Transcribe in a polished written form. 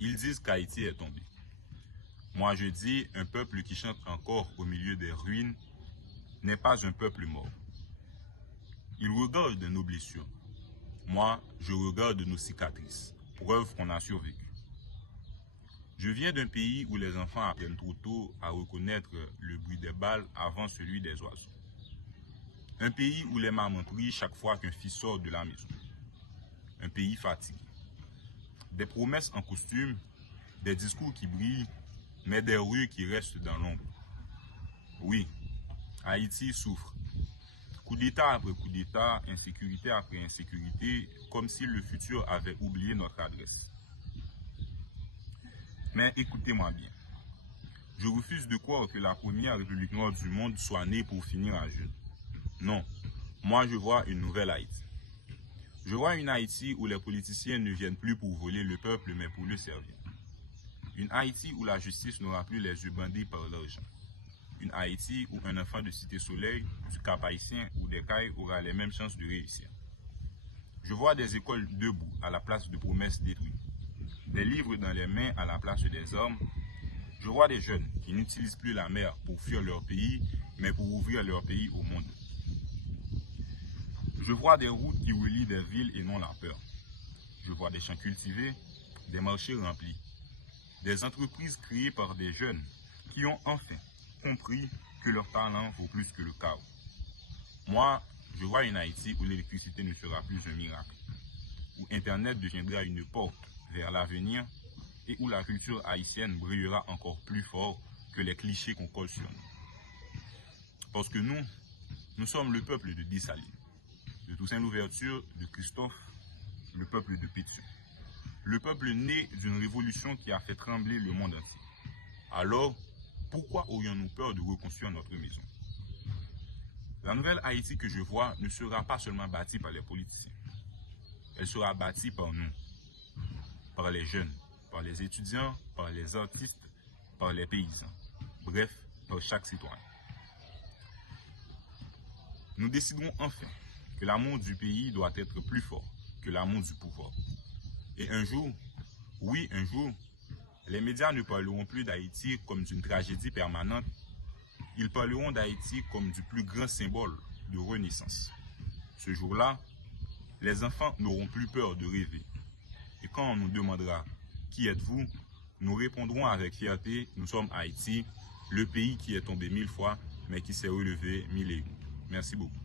Ils disent qu'Haïti est tombé. Moi je dis, un peuple qui chante encore au milieu des ruines n'est pas un peuple mort. Il regarde nos blessures. Moi, je regarde nos cicatrices, preuve qu'on a survécu. Je viens d'un pays où les enfants apprennent trop tôt à reconnaître le bruit des balles avant celui des oiseaux. Un pays où les mamans prient chaque fois qu'un fils sort de la maison. Un pays fatigué. Des promesses en costume, des discours qui brillent, mais des rues qui restent dans l'ombre. Oui, Haïti souffre. Coup d'État après coup d'État, insécurité après insécurité, comme si le futur avait oublié notre adresse. Mais écoutez-moi bien. Je refuse de croire que la première république noire du monde soit née pour finir à jeune. Non, moi je vois une nouvelle Haïti. Je vois une Haïti où les politiciens ne viennent plus pour voler le peuple, mais pour le servir. Une Haïti où la justice n'aura plus les yeux bandés par l'argent. Une Haïti où un enfant de Cité Soleil, du Cap Haïtien ou des Cayes aura les mêmes chances de réussir. Je vois des écoles debout à la place de promesses détruites. Des livres dans les mains à la place des armes. Je vois des jeunes qui n'utilisent plus la mer pour fuir leur pays, mais pour ouvrir leur pays au monde. Je vois des routes qui relient des villes et non la peur. Je vois des champs cultivés, des marchés remplis, des entreprises créées par des jeunes qui ont enfin compris que leur talent vaut plus que le chaos. Moi, je vois une Haïti où l'électricité ne sera plus un miracle, où Internet deviendra une porte vers l'avenir et où la culture haïtienne brillera encore plus fort que les clichés qu'on colle sur nous. Parce que nous sommes le peuple de Dessalines, de Toussaint Louverture, de Christophe, le peuple de Pétion. Le peuple né d'une révolution qui a fait trembler le monde entier. Alors, pourquoi aurions-nous peur de reconstruire notre maison? La nouvelle Haïti que je vois ne sera pas seulement bâtie par les politiciens. Elle sera bâtie par nous, par les jeunes, par les étudiants, par les artistes, par les paysans. Bref, par chaque citoyen. Nous déciderons enfin que l'amour du pays doit être plus fort que l'amour du pouvoir. Et un jour, oui, un jour, les médias ne parleront plus d'Haïti comme d'une tragédie permanente. Ils parleront d'Haïti comme du plus grand symbole de renaissance. Ce jour-là, les enfants n'auront plus peur de rêver. Et quand on nous demandera « Qui êtes-vous ?», nous répondrons avec fierté « Nous sommes Haïti, le pays qui est tombé 1000 fois, mais qui s'est relevé 1000 et une ». Merci beaucoup.